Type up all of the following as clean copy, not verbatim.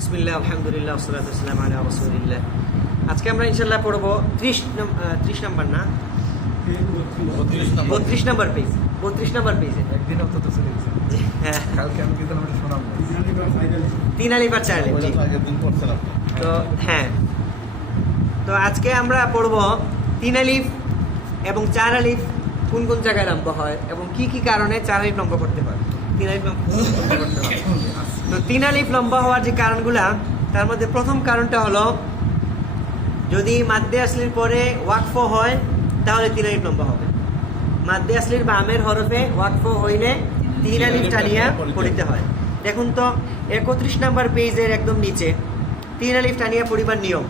বিসমিল্লাহ আলহামদুলিল্লাহ ওয়াসসালাতু ওয়াসসালামু আলা রাসূলিল্লাহ। আজকে আমরা ইনশাআল্লাহ পড়ব 30 নাম্বার না 32 নাম্বার পেজ 32 নাম্বার পেজে একদিন অন্তত চলে গেছে। হ্যাঁ, কালকে আমি কিন্তু আমরা শোনাবো 3 আলিফ আর 4 আলিফ। জি। একদিন পড়ছিলাম। তো হ্যাঁ, তো আজকে আমরা পড়ব 3 আলিফ এবং 4 আলিফ কোন কোন জায়গায় লম্বা হয় এবং কি কি কারণে 4 আলিফ লম্বা করতে হয়, 3 আলিফ লম্বা করতে হয়। তো 3 আলিফ লম্বা হওয়ার যে কারণগুলা, তার মধ্যে প্রথম কারণটা হলো যদি মাদ্দে আসলির পরে ওয়াকফ হয় তাহলে 3 আলিফ লম্বা হবে। মাদ্দে আসলির বামের হরফে ওয়াকফ হইলে 3 আলিফ টানিয়া পড়িতে হয়। দেখুন তো 31 নাম্বার পেজের একদম নিচে 3 আলিফ টানিয়া পড়িবার নিয়ম।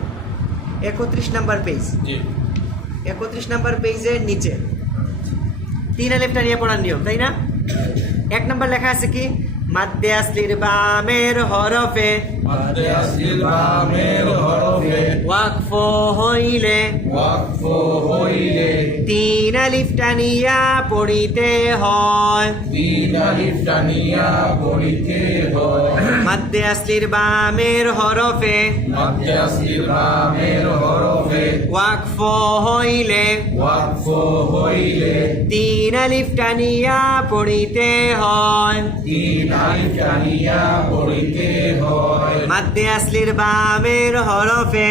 31 নাম্বার পেজ, 31 নাম্বার পেজের নিচে 3 আলিফ টানিয়া পড়ার নিয়ম, তাই না? 1 নাম্বার লেখা আছে কি, মাদ্দে আসলির বামের হরফে ওয়াকফ হইলে 3 আলিফ টানিয়া পড়িতে হয়। মাদ্দে আসলির বামের হরফে ওয়াকফ হইলে 3 আলিফ টানিয়া পড়িতে হয়। মাদ্দে আসলির বামের হরফে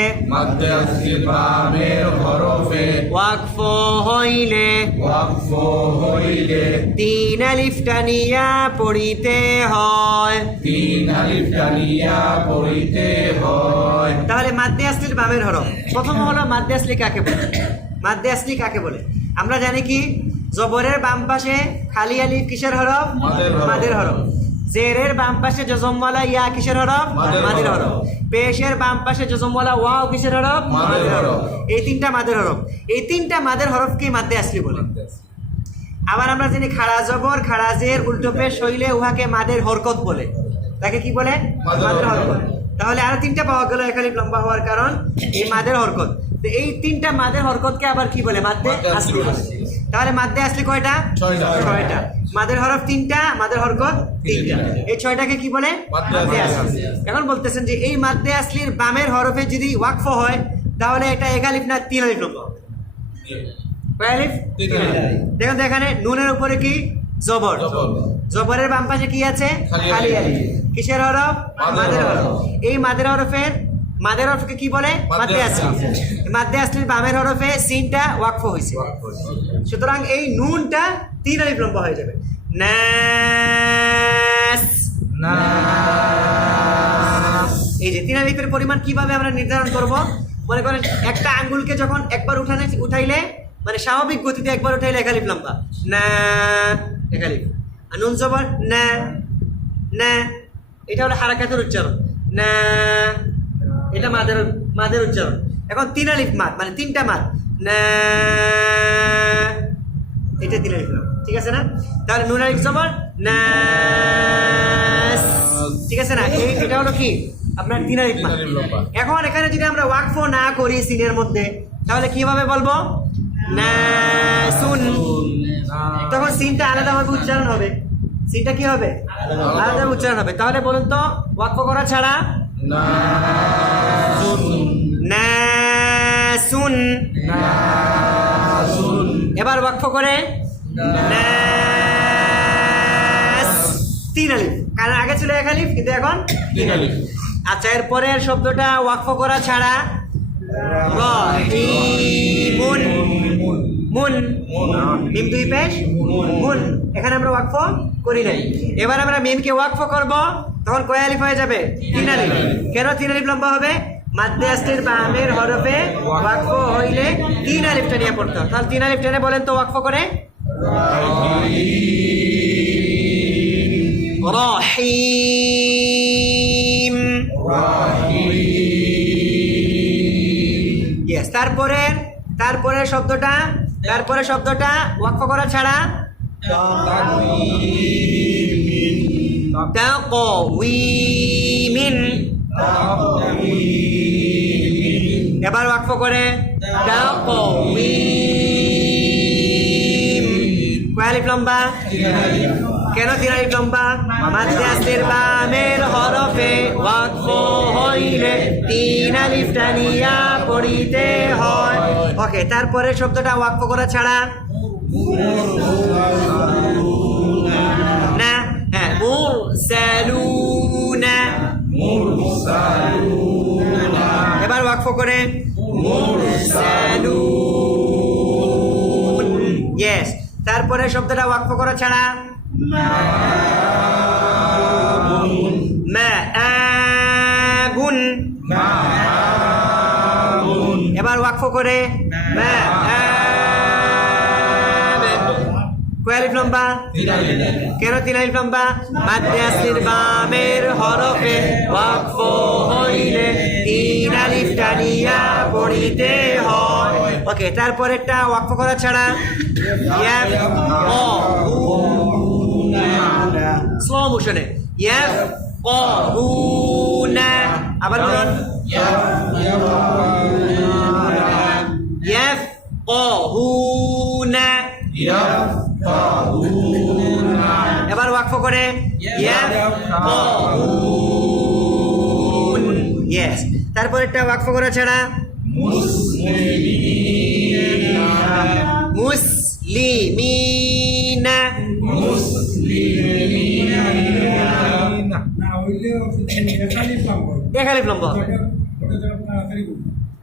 ওয়াকফ হইলে 3 আলিফ টানিয়া পড়িতে হয়। তাহলে মাদ্দে আসলির বামের হরফ প্রথম হলো মাদ্দে আসলি কাকে বলে? মাদ্দে আসলি কাকে বলে? আমরা জানি কি, জবরের বাম পাশে খালি আলিফ কিসের হরফ? মাদের হরফ। জেরের বাম পাশে জজমওয়ালা ইয়া কিসের হরফ? মাদের হরফ। পেশের বাম পাশে জজমওয়ালা ওয়াও কিসের হরফ? মাদের হরফ। এই 3টা মাদের হরফ, এই 3টা মাদের হরফকে মাদ্দে আসলি বলে। আবার আমরা জানি খাড়া জবর খাড়া জের উল্টো পেশ হইলে উহাকে মাদের হরকত বলে। তাকে কি বলে? মাদের হরকত। তাহলে আরো 3টা পাওয়া গেল এক আলিফ লম্বা হওয়ার কারণ এই মাদের হরকত। তো এই 3টা মাদের হরকতকে আবার কি বলে? মাদ্দে আসলি বলে। তাহলে মাদ্দে আসলি কয়টা? 6টা। মাদের হরফ 3টা, মাদের হরকত 3টা, এই 6টাকে কি বলে? মাদ্দে আসলি। এখন বলতেছেন যে এই মাদ্দে আসলির বামের হরফে যদি ওয়াকফ হয় তাহলে এটা এক আলিফ না 3 আলিফ লম্বা হবে। কয় আলিফ? 3 আলিফ। দেখুন তো এখানে নুনের উপরে কি? জবর। জবরের বাম পাশে কি আছে? খালি আলিফ। কিসের হরফ? মাদের হরফ। এই মাদের হরফকে কি বলে? মাদ্দে আসলি। মাদ্দে আসলির বামের হরফে সিনটা ওয়াকফ হইছে, সুতরাং এই নুনটা 3 আলিফ লম্বা হয়ে যাবে। নাস। এই যে 3 আলিফের পরিমাণ কিভাবে আমরা নির্ধারণ করব? মনে করেন একটা আঙ্গুলকে যখন একবার উঠাইলে মানে স্বাভাবিক গতিতে একবার উঠাইলে 1 আলিফ লম্বা, না 1 আলিফ। আর নুন জবর না, না এটা হলো হারাকাতের উচ্চারণ, না এটা মাদের উচ্চারণ। এখন 3 আলিফ মাদ মানে 3টা মাদ, না এটা 3 আলিফ লম্বা, ঠিক আছে না? তাহলে নুন আলিফ জবর না, ঠিক আছে না? এটা হলো কি আপনার 3 আলিফ মাদ। এখন এখানে যদি আমরা ওয়াকফ না করি সিনের মধ্যে তাহলে কিভাবে বলবো? না সুন। তখন সিনটা আলাদাভাবে উচ্চারণ হবে। সিনটা কি হবে? আলাদা উচ্চারণ হবে। তাহলে বলুন তো ওয়াকফ করা ছাড়া না সুন। এবার ওয়াকফ করে না 3 আলিফ, কারণ আগে ছিল 1 আলিফ কিন্তু এখন 3 আলিফ। আচ্ছা, এর পরের শব্দটা ওয়াকফ করা ছাড়া রহিমুন। মুন, মিম 2 পেশ মুন, এখানে আমরা ওয়াকফ করি নাই। এবার আমরা মিমকে ওয়াকফ করব, তখন কয় আলিফ হয়ে যাবে? 3 আলিফ। কেন 3 আলিফ লম্বা হবে? মাদ্দে আসলির বামের হরফে ওয়াকফ হইলে 3 আলিফ টানিয়া পড়তে হবে। তাহলে 3 আলিফ টেনে বলেন তো ওয়াকফ করে রহিম। ইয়েস। তারপরে শব্দটা ওয়াকফ করা ছাড়া তাকওয়িমিন। এবার ওয়াকফ করে তাকওয়িম। কয় আলিফ লম্বা? কেন 3 আলিফ লম্বা? মাদ্দে আসলির বামের হরফে ওয়াকফ হইলে তিন আলিফ টানিয়া পড়িতে হয়। ওকে, তারপরে শব্দটা ওয়াকফ করা ছাড়া না, হ্যাঁ মুরসালুনা, এবার ওয়াকফ করে মুরসালুন। ইয়েস, তারপরে শব্দটা ওয়াকফ করা ছাড়া মাআবুন, এবার ওয়াকফ করে কয় আলিফ লম্বা? কেন 3 আলিফ লম্বা? মাদ্দে আসলির বামের হরফে ওয়াকফ হইলে 3 আলিফ টানিয়া পড়িতে হয়। ওকে, তারপরেরটা ওয়াকফ করা ছাড়া স্লো মোশনে ইয়াফকাহুনা, আবার বলুন ইয়াফকাহুনা, এবার ওয়াকফ করে ইয়াফকাহুন। ইয়েস, তারপরেরটা ওয়াকফ করা ছাড়া মুসলিমিনা, এক আলিফ লম্বা হবে।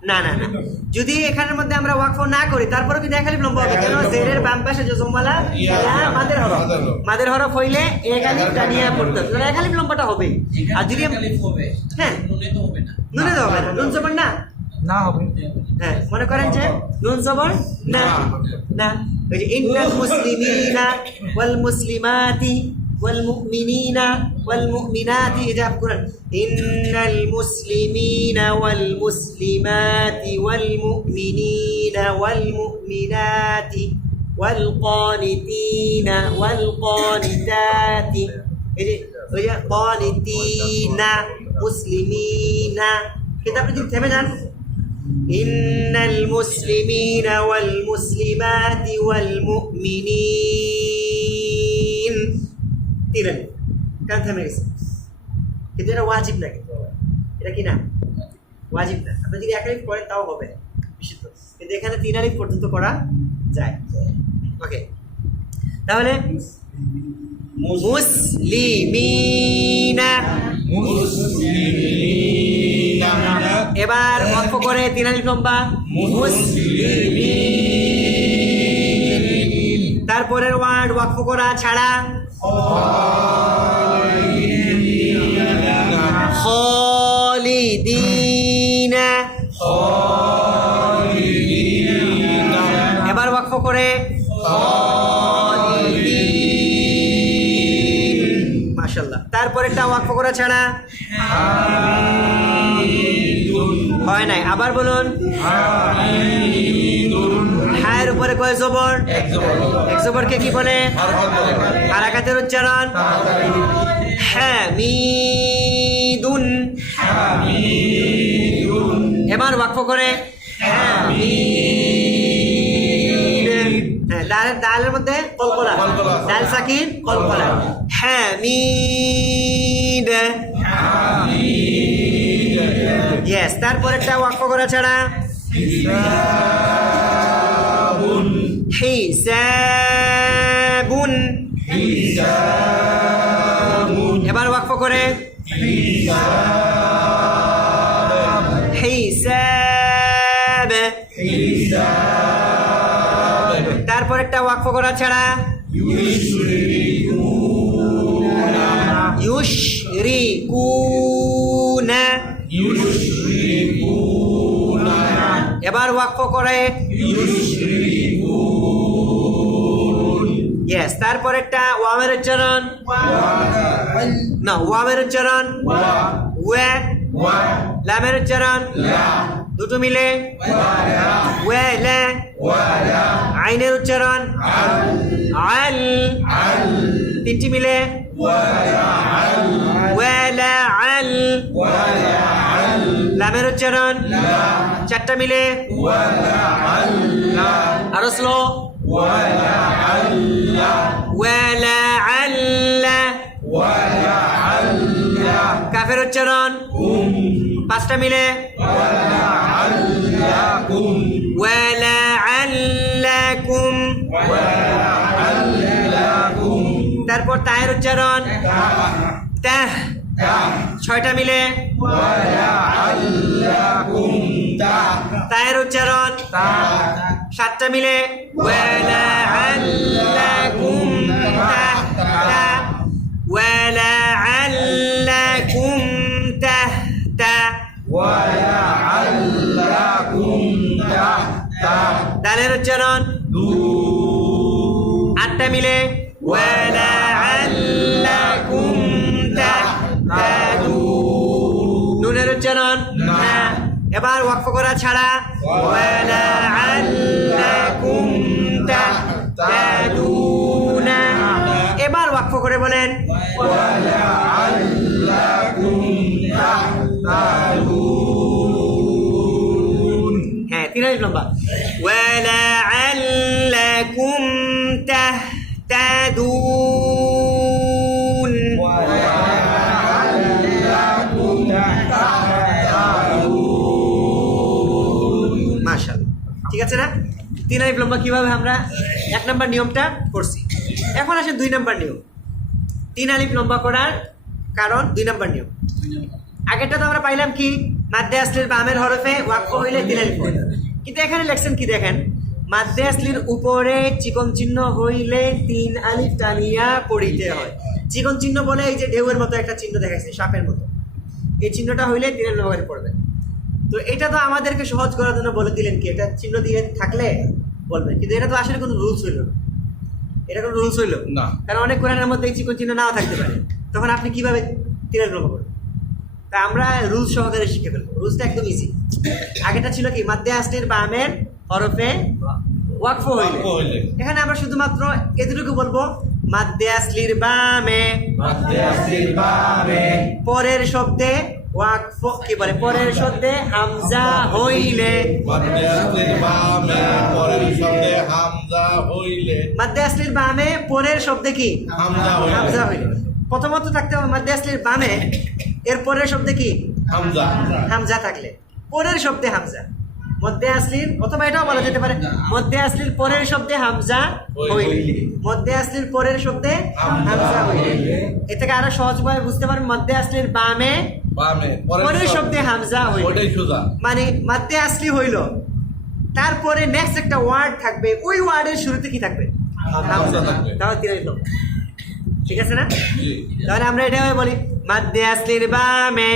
না না না, যদি এখানের মধ্যে আমরা ওয়াকফ না করি তারপরে কিন্তু এক আলিফ লম্বা হবে। কেন? জেরের বাম পাশে যে জমালা মাদের হরফ, মাদের হরফ হইলে এক আলিফ টানিয়া পড়তে হবে, এক আলিফ লম্বাটা হবে। আর যদি হ্যাঁ নুনে তো হবে না, নুন জবর না, না হবে, হ্যাঁ মনে করেন যে নুন জবর না, না ওই যে ইন্নাল মুসলিমিনা ওয়াল মুসলিমাতি ওয়াল মুমিনিনা ওয়াল মুমিনাতি, এটা আপনি করেন ইন্নাল মুসলিমিনা ওয়াল মুসলিমাতি ওয়াল মুমিনিনা ওয়াল মুমিনাতি ওয়াল কানিতিনা ওয়াল কানিতাতি, এই যে ওই যে কানিতিনা মুসলিমিনা, কিন্তু আপনি যদি থেমে যান ইন্নাল মুসলিমিনা ওয়াল মুসলিমাতি ওয়াল মুমিনিন, তিলেন কেন থেমে গেছে? কিন্তু এটা ওয়াজিব না, কিন্তু এটা কি না ওয়াজিব না। আপনি যদি এক আলিফ পড়েন তাও হবে বিশুদ্ধ, কিন্তু এখানে 3 আলিফ পর্যন্ত করা যায়। ওকে, তাহলে মুসলিমিনা, এবার ওয়াকফ করে 3 আলিফ লম্বা মুসলিমিন, তারপরের ওয়ার্ড ওয়াকফ করা ছাড়া খালিদিনা, এবার ওয়াকফ করে খালিদিন। মাশাআল্লাহ, তারপরেরটা ওয়াকফ করা ছাড়া হয় নাই। আবার বলুন হায়ের উপরে কয় জবর? এক জবরকে কি বলে? হারাকাতের উচ্চারণ হামিদুন, এবার ওয়াকফ করে দালের মধ্যে কলকলা, দাল সাকিন কলকলা, হামিদ। ইয়েস, তারপরেরটা ওয়াকফ করা ছাড়া হিসাবুন, এবার ওয়াকফ করে হিসাব, তারপরেরটা ওয়াকফ করা ছাড়া ইউশরিকুনা, এবার ওয়াকফ করে ইয়েস, তারপরেরটা ওয়ামের উচ্চারণ না, ওয়ামের উচ্চারণ ওয়া, লামের উচ্চারণ দুটো মিলে ওয়ালা, আইনের উচ্চারণ আল, তিনটি মিলে ওয়ালা আল, লামের উচ্চারণ চারটা মিলে আরো স্লো ওয়ালা আল্লাহ, কাফের উচ্চারণ পাঁচটা মিলে ولعلكم ওয়ালাআল্লাকুম। ولعلكم তারপর তায়ের উচ্চারণ তাহ। ছয়টা মিলে ولعلكم তায়ের উচ্চারণ সাতটা মিলে ওয়ালাআল্লাকুম তাহতা ওয়ালাআল্লাকুম তাহতা। ولعلكم দালের উচ্চারণ আটটা মিলে ওয়ালাআল্লাকুম তাহতাদুন। নুনের উচ্চারণ না। এবার ওয়াকফ করা ছাড়া ওয়ালাআল্লাকুম তাহতাদুন। এবার ওয়াকফ করে বলেন ولعلكم تهتدون হ্যাঁ 3 আলিফ লম্বা ওয়ালাআল্লাকুম তাহতাদুন। মাশাআল্লাহ, ঠিক আছে না? 3 আলিফ লম্বা কিভাবে আমরা 1 নম্বর নিয়মটা করছি। এখন আসেন 2 নম্বর নিয়ম। 3 আলিফ লম্বা করার কারণ 2 নম্বর নিয়ম। আগেরটা তো আমরা পাইলাম কি মাদ্দে আসলির বামের হরফে ওয়াকফ হইলে 3 আলিফ হয়। কিন্তু এখানে লেখছেন কি দেখেন, মাদ্দে আসলির উপরে চিকন চিহ্ন হইলে 3 আলিফ টানিয়া পড়িতে হয়। চিকন চিহ্ন বলে এই যে ঢেউয়ের মতো একটা চিহ্ন দেখাইছে, সাপের মতো। এই চিহ্নটা হইলে 3 আলিফ লম্বা পড়বে। তো এটা তো আমাদেরকে সহজ করার জন্য বলে দিলেন কি এটা চিহ্ন দিয়ে থাকলে বলবেন, কিন্তু এটা তো আসলে কোনো রুলস হইল না। এটা কোনো রুলস হইল না। কারণ অনেক কোরআনের মধ্যে এই চিকন চিহ্ন নাও থাকতে পারে, তখন আপনি কিভাবে 3 আলিফ লম্বা করবেন? তা আমরা রুলস সহকারে শিখে ফেলবো। রুলসটা একদম ইজি। আগেটা ছিল কি মাদ্দে আসলির বামের হরফে ওয়াকফ হইলে। এখানে আমরা শুধুমাত্র এতটুকু বলবো মাদ্দে আসলির বামে পরের শব্দে ওয়াকফ কি বলে, পরের শব্দে হামজা হইলে। মাদ্দে আসলির বামে পরের শব্দে কি হামজা হইলে। প্রথমত থাকতে হবে মাদ্দে আসলির বামে এর পরের শব্দে কি হামজা থাকলে, পরের শব্দে হামজা। মধ্যে আসলির অথবা এটাও বলা যেতে পারে মধ্যে আসলির পরের শব্দে হামজা হইলে। মধ্যে আসলির পরের শব্দে হামজা হইলে। এ থেকে আরো সহজভাবে বুঝতে পারবেন মধ্যে আসলির বামে পরের শব্দে হামজা হইলে, মানে মধ্যে আসলি হইল, তারপরে নেক্সট একটা ওয়ার্ড থাকবে, ওই ওয়ার্ডের শুরুতে কি থাকবে হামজা থাকবে। তাও 3 আলিফ লম্বা, ঠিক আছে না? তাহলে আমরা এটা বলি মাদ্দে আসলির বামে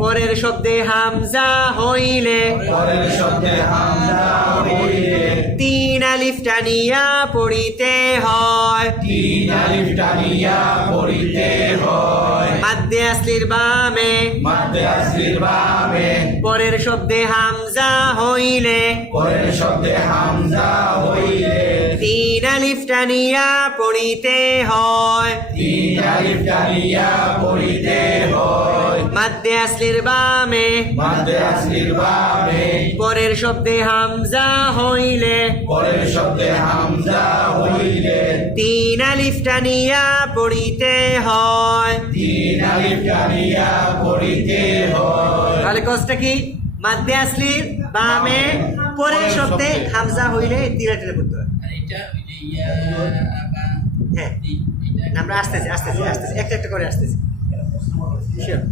পরের শব্দে হামজা হইলে 3 আলিফ টানিয়া পড়িতে হয়। মাদ্দে আসলির বামে পরের শব্দে হামজা হইলে 3 আলিফ টানিয়া পড়িতে হয়। মাদ্দে আসলির বামে পরের শব্দে হামজা হইলে 3 আলিফ টানিয়া পড়িতে হয়। তাহলে কষ্টটা কি? মাদ্দে আসলির বামে পরের শব্দে হামজা হইলে 3 আলিফ পড়তে হয়। হ্যাঁ, আমরা আসতেছি একটা একটা করে আসতেছি। Sure.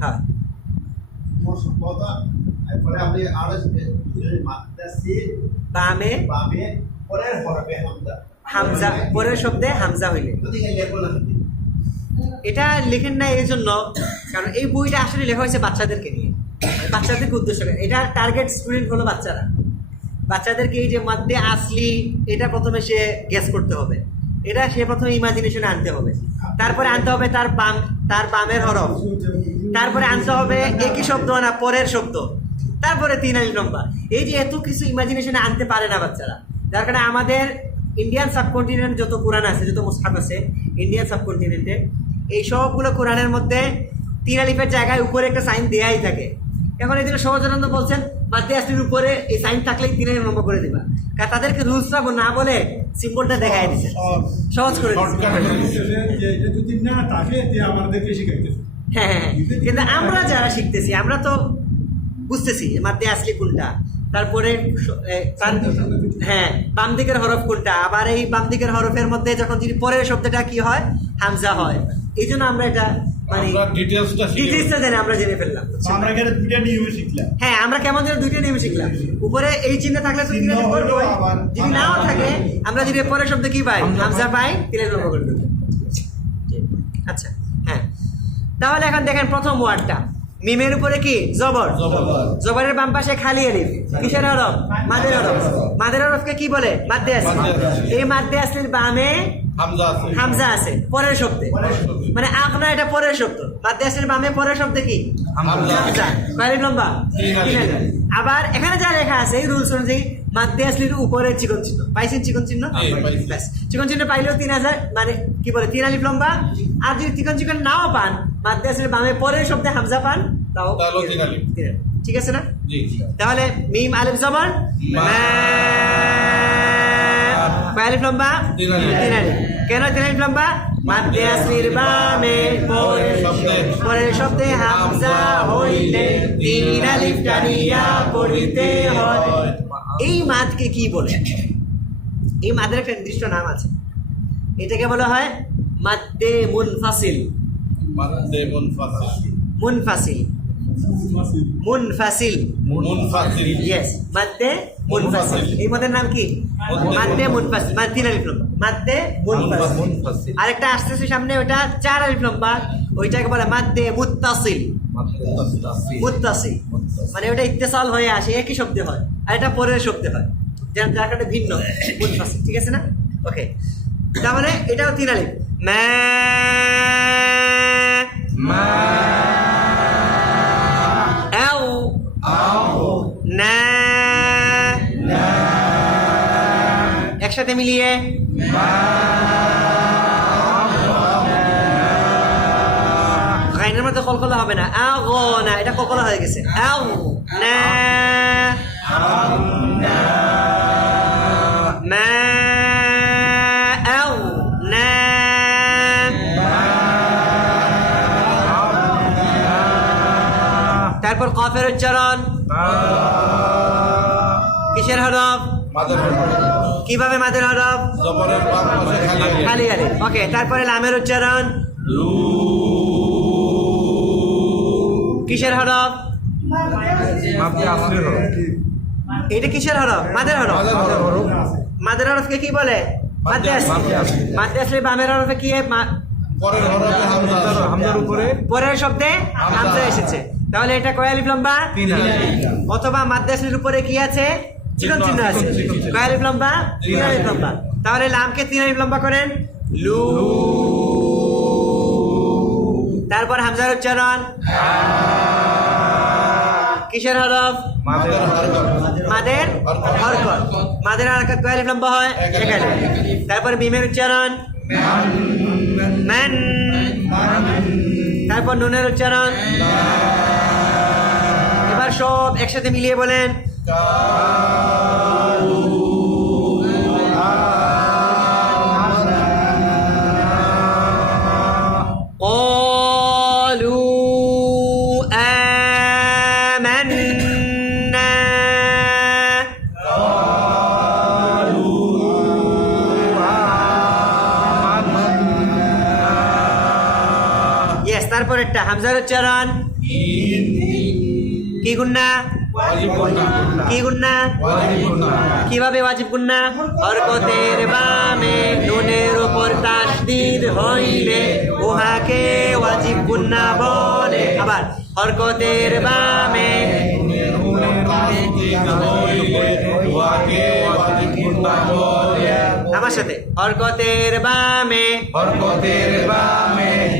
হ্যাঁ, বামে হামজা পরের শব্দে হামজা হইলে। এটা লেখেন না এই জন্য কারণ এই বইটা আসলে লেখা হয়েছে বাচ্চাদেরকে নিয়ে, বাচ্চাদেরকে উদ্দেশ্য করে। এটা টার্গেট স্টুডেন্ট হলো বাচ্চারা। বাচ্চাদেরকে এই যে মাদ্দে আসলি এটা প্রথমে সে গেস করতে হবে, এটা সে প্রথমে ইমাজিনেশনে আনতে হবে, তারপরে আনতে হবে তার বামের হরফ, তারপরে আনতে হবে একই শব্দ না পরের শব্দ, তারপরে 3 আলিফ লম্বা। এই যে এত কিছু ইমাজিনেশনে আনতে পারে না বাচ্চারা, যার কারণে আমাদের ইন্ডিয়ান সাবকন্টিনেন্ট যত কোরআন আছে, যত মুসহাফ আছে ইন্ডিয়ান সাবকন্টিনেন্টে, এই সবগুলো কোরআনের মধ্যে 3 আলিফের জায়গায় উপরে একটা সাইন দেয়াই থাকে। এখন এই জন্য সহজানন্দ বলছেন মাদ্দে আসলির উপরে এই সাইন থাকলেই 3 লম্বা করে দিবা, কারণ তাদেরকে রুলসটা না বলে সিম্বলটা দেখাই দিছে, সহজ করে দিছে। এটা যদি না থাকে যে আমাদেরকে শিখাইতেছে। হ্যাঁ হ্যাঁ, কিন্তু আমরা যারা শিখতেছি আমরা তো বুঝতেছি মাদ্দে আসলি কোনটা, তারপরে হ্যাঁ বাম দিকের হরফ কোনটা, আবার এই বাম দিকের হরফের মধ্যে যখন যদি পরের শব্দটা কি হয়, হামজা হয়, এই জন্য আমরা এটা মানে ডিটেইলসটা জেনে আমরা জেনে ফেললাম। আমরা এখানে দুইটা নিয়ম শিখলাম। হ্যাঁ, আমরা কেমন যেন দুইটা নিয়ম শিখলাম। উপরে এই চিহ্ন থাকলে তো তিন করবো, যদি নাও থাকে আমরা যদি পরের শব্দ কি পাই, হামজা পাই, তিলের লম্বা করে দেবো। আচ্ছা হ্যাঁ, তাহলে এখন দেখেন প্রথম ওয়ার্ডটা মিমের উপরে কি জবর, জবরের বাম পাশে খালি আলিফ, কিসের হরফ, মাদের হরফ। মাদের হরফকে কি বলে, মাদ্দে আসলি। এই মাদ্দে আসলির বামে হামজা আছে পরের শব্দে, মানে আপনার এটা পরের শব্দ। মাদ্দে আসলির বামে পরের শব্দে কি হামজা, কয় লম্বা, 3 আলিফ। আবার এখানে যা লেখা আছে এই রুলস অনুযায়ী মাদ্দে আসলির উপরে চিকন চিহ্ন পাইছেন, চিকন চিহ্ন, ব্যাস চিকন চিহ্ন পাইলেও 3000 মানে কি বলে 3 আলিফ লম্বা। আর যদি চিকন চিকন নাও পান, মাদ্দে আসলির বামে পরের শব্দে হামজা পান, তাও 3 আলিফ। ঠিক আছে না? তাহলে মিম আলিফ জবর কয় আলিফ লম্বা, 3 আলিফ। কেন 3 আলিফ লম্বা? মাদ্দে আসলির বামে পরের শব্দে হামজা হইলে 3 আলিফ টানিয়া পড়িতে হয়। এই মাদকে কি বলে? এই মাদের একটা নির্দিষ্ট নাম আছে, এটাকে বলা হয় মাদ্দে মুনফাসিল। মুনফাসিল, মুনফাসিল, ইয়েস, মাদ্দে মুনফাসিল। এই মাদের নাম কি? মাদ্দে মুনফাসিল, মানে 3 আলিফ লম্বা, মাদ্দে মুনফাসিল। আরেকটা আসতেছে সামনে, ওটা 4 আলিফ লম্বা, ওইটাকে বলে মাদ্দে মুত্তাসিল। মুত্তাসিল মানে ওটা ইত্তেসাল হয়ে আসে, একই শব্দে হয়, আর এটা পরের শব্দে হয়, যার কারণে ভিন্ন। মুনফাসিল, ঠিক আছে না? ওকে, তাহলে এটাও 3 আলিফ। মা না, একসাথে মিলিয়ে গাইনের মধ্যে কলকলা হবে না, আগো না, এটা কলকলা হয়ে গেছে। আও না মা, আও না, তারপর কফের উচ্চারণ, কিসের হরফ, কিভাবে মাদের হরফ, খালি আলিফ। ওকে, তারপরে লামের উচ্চারণ, কিসের হরফ, এটা কিসের হরফ, মাদের হরফ। মাদের হরফকে কি বলে, মাদ্দে আসলি। মাদ্দে আসলি বামের হরফে কি, পরের শব্দে হামজা এসেছে, তাহলে এটা কয় আলিফ লম্বা, 3 আলিফ। অথবা মাদ্দে আসলির উপরে কি আছে, চিকন চিহ্ন আছে, কয় আলিফ লম্বা, 3 আলিফ লম্বা। তাহলে লামকে 3 আলিফ লম্বা করেন, লু। তারপর হামজার উচ্চারণ, কিসের হরফ, মাদের হরকত। মাদের হরকত কয় আলিফ লম্বা হয়, 1 আলিফ। তারপর মিমের উচ্চারণ, মান। তারপর নুনের উচ্চারণ। এবার সব একসাথে মিলিয়ে বলেন, قالوا آمنا। ইয়েস, তারপর একটা হামজার উচ্চারণ, কি গুন্না, কি গুন্না, কিভাবে ওয়াজিব গুন্না, হরকতের বামে নুনের উপর তাসদীদ হইলে উহাকে ওয়াজিব গুন্না বলে। আবার হরকতের বামে, আমার সাথে, হরকতের বামে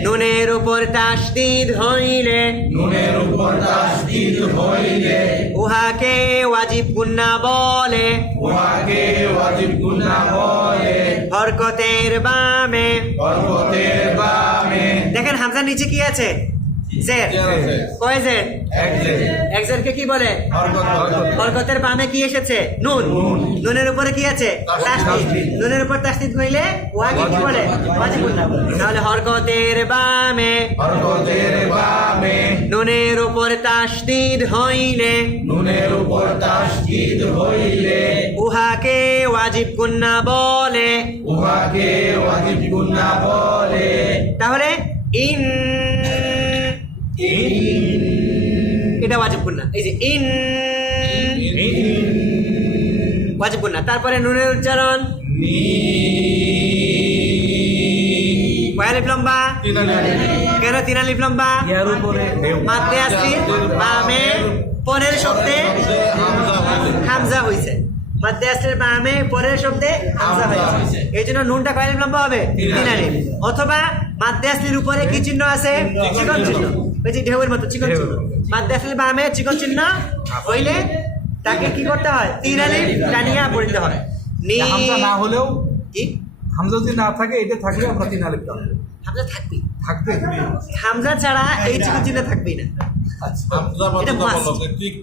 নুনের উপর তাসদীদ হইলে উহাকে ওয়াজিব গুন্না বলে। হরকতের বামে, দেখেন হামজার নিচে কি আছে, জের জের আছে। কয় জের এক জের। এক জেরকে কি বলে হরকত, হরকত। হরকতের বামে কি এসেছে নুন নুনের উপরে কি আছে তাসদীদ নুনের উপর তাসদীদ হইলে ওয়াকে কি বলে ওয়াজিবুন না তাহলে হরকতের বামে হরকতের বামে নুনের উপর তাসদীদ হইলে নুনের উপর তাসদীদ হইলে উহাকে ওয়াজিব গুন্না বলে উহাকে ওয়াজিব গুনাহ বলে। তাহলে ইন এটা ওয়াজিব গুন্না এই যে ইন ওয়াজিব গুন্না তারপরে নুনের উচ্চারণ নি কয় আলিফ লম্বা তিন আলিফ। কেন তিন আলিফ লম্বা এর উপরে মাদ্দে আসলির বামে পরের শব্দে হামজা হইছে। হামজা হইছে মাদ্দে আসলির বামে পরের শব্দে হামজা হইছে এই জন্য নুনটা কয় আলিফ লম্বা হবে তিন আলিফ অথবা মাদ্দে আসলির উপরে কি চিহ্ন আছে চিকন চিহ্ন ওই যে ঢেউয়ের মতো চিকন চিহ্ন মাদ্দে আসলির বামে চিকন চিহ্ন হইলে তাকে কি করতে হয় তিন আলিফ টানিয়া পড়তে হয় নি হামজা না হলেও কি হামজা যদি না থাকে এটা থাকলে আমরা তিন আলিফ টানবো। হামজা থাকবে থাকবে হামজা ছাড়া এই চিকন চিহ্ন থাকবেই না হামজা এটা বাদে must। বলো,